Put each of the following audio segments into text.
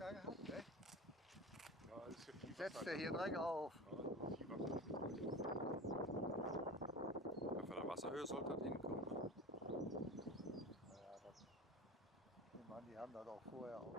da gehabt, ne? Ja, ist ja viel Setzt Wasser. der hier direkt auf. Ja, also viel Wasser. Ja, von der Wasserhöhe sollte das hinkommen. Ne? Naja, das, ich nehme an, die haben das auch vorher aus.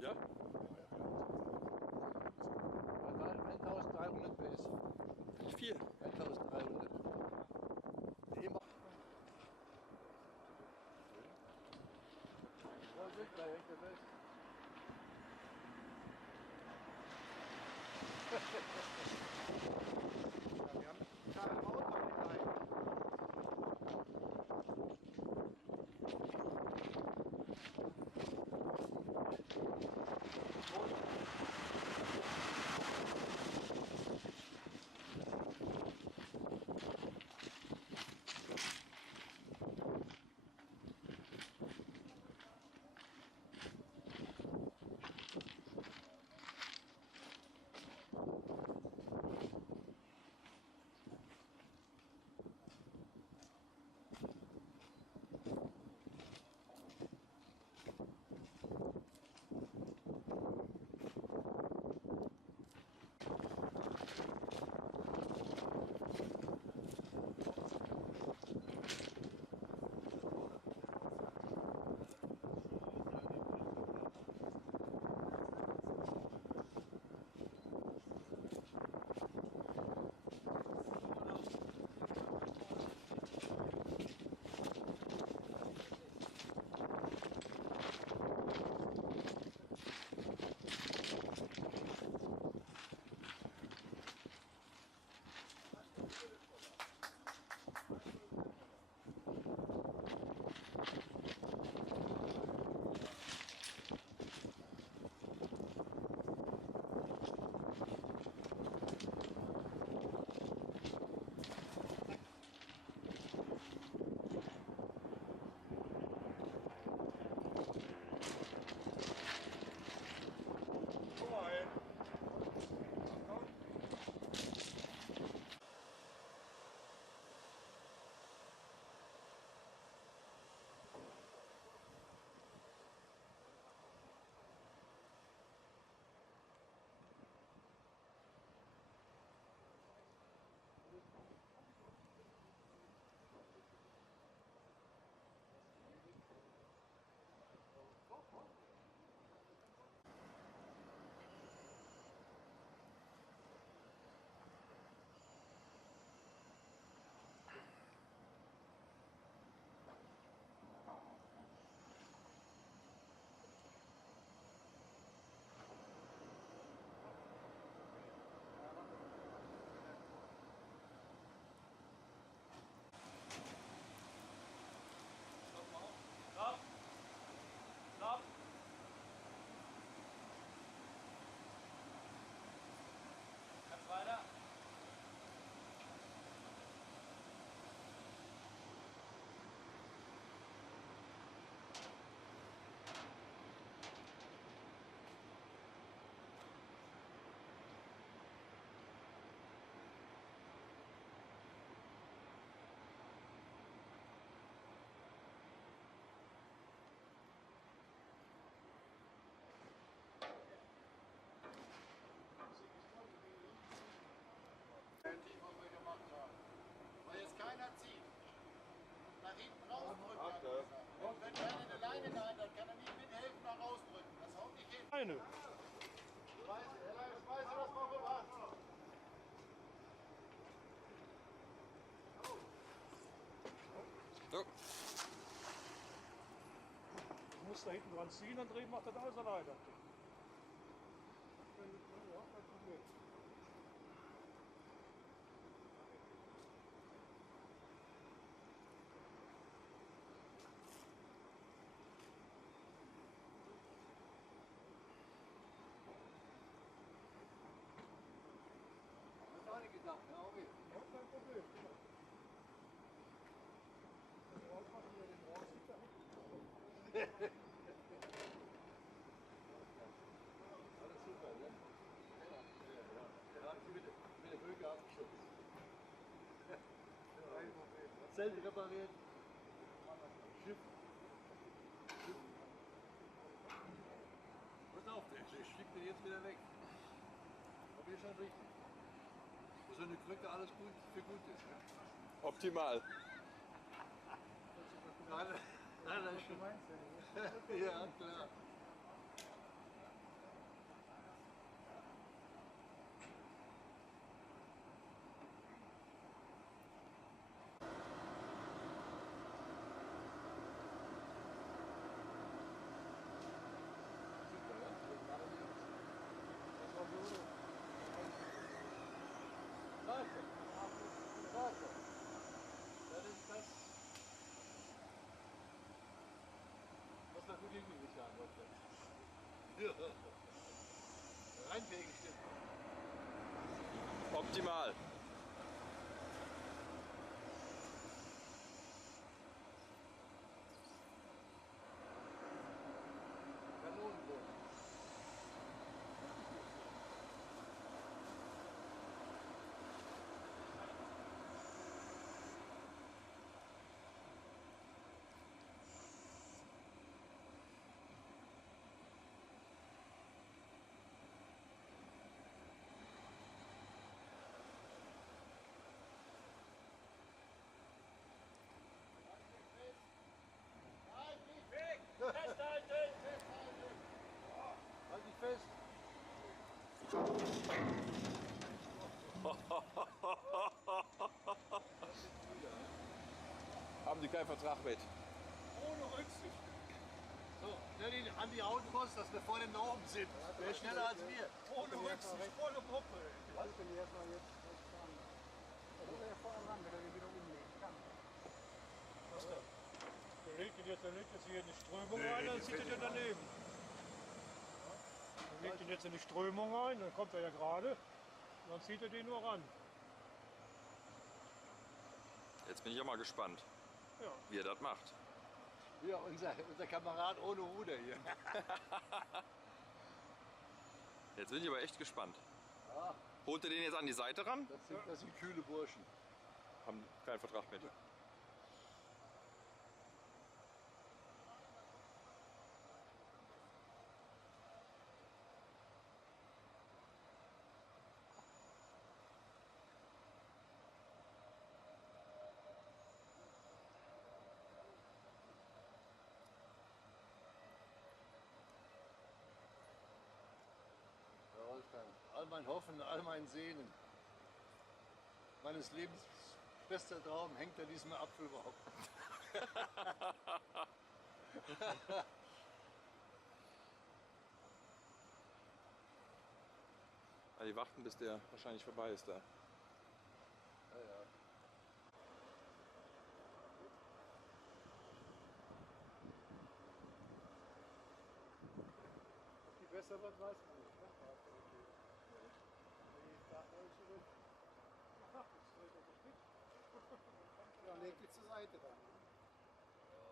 Ja? 1300 PS. Wie viel? 1300. Immer. Vorsicht, da hängt der West. Ja, wir haben einen kleinen Auto hinein. Stopp! Stopp! Ganz weiter. Was wir gemacht haben. Weil jetzt keiner zieht. Nach hinten rausdrücken. Und wenn einer eine Leine in der Hand hat, kann er nicht mithelfen nach rausdrücken. Das haut nicht hin. Eine. Schmeiß das mal rüber. So. Ich muss da hinten dran ziehen, dann macht das alles alleine. Das ist auch eine Alles super, ne? Ja, mit der Brücke abgeschützt. Zelt repariert. Schiff. Pass auf, ich fliege den jetzt wieder weg. Aber ist schon richtig. Wo so eine Krücke alles gut für gut ist. Ne? Optimal. Das schon. Ja, klar. Danke. Danke. Das ist das, was da gut hingekriegt haben heute. Ja. Reinwegen stimmt. Optimal. Kanonenboot. Festhalten! Halt dich fest. Haben die keinen Vertrag mit? Ohne Rücksicht. So, schnell an die Autos, dass wir vor den Normen sind. Wer ist schneller als wir? Ohne Rücksicht, volle Gruppe. Was denn erstmal jetzt fahren? Da muss er ja vorher ran, wenn er den wieder umlegen kann. Was denn? Der legt jetzt hier in die Strömung rein, dann zieht er den daneben. Der legt ihn jetzt in die Strömung rein, dann kommt er ja gerade. Und dann zieht er den nur ran. Jetzt bin ich auch mal gespannt, Ja. wie er das macht. Ja, unser Kamerad ohne Ruder hier. Jetzt bin ich aber echt gespannt. Ja, Holt er den jetzt an die Seite ran? das sind kühle Burschen. Haben keinen Vertrag mit. Ja, Wolfgang, all mein Hoffen, all mein Sehnen. Meines Lebens bester Traum hängt an diesem Apfelbaum. Ja, die warten, bis der wahrscheinlich vorbei ist da. Ja, ja. Ob die besser wird, weiß man nicht. Ne? Ja, legt die zur Seite dann.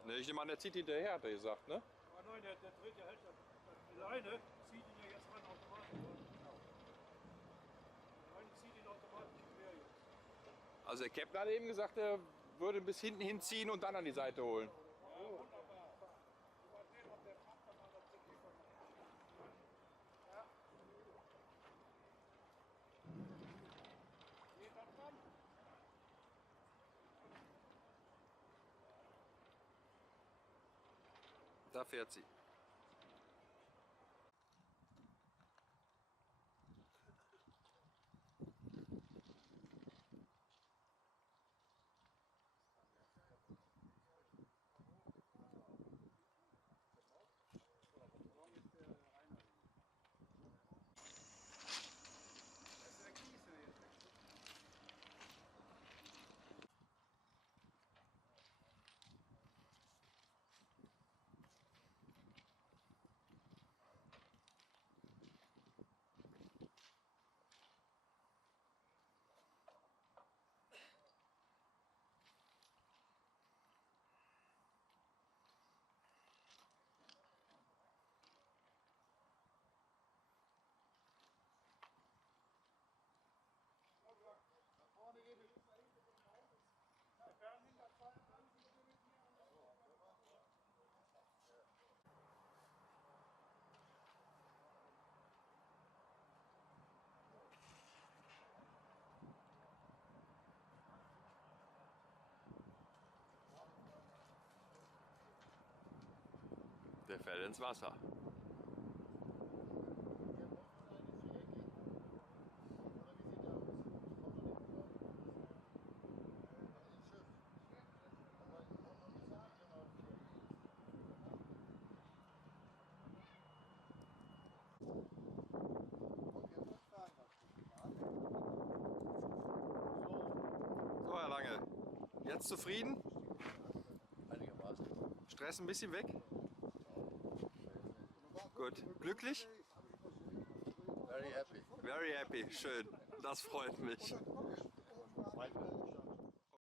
Ne? Ne, ich nehme an, der zieht hinterher, hat er gesagt, ne? Aber nein, der dreht ja halt die Leine, zieht ihn ja jetzt ran automatisch. Die Leine zieht ihn automatisch quer jetzt. Also der Captain hat eben gesagt, er würde bis hinten hinziehen und dann an die Seite holen. Ja, wunderbar. Mal sehen, ob der macht, dann mal das Ticket von Ja. Geht das dran? Da fährt sie. Der fällt ins Wasser. So, Herr Lange, jetzt zufrieden? Einigermaßen. Stress ein bisschen weg? Gut. Glücklich? Very happy. Very happy. Schön. Das freut mich. Weiter.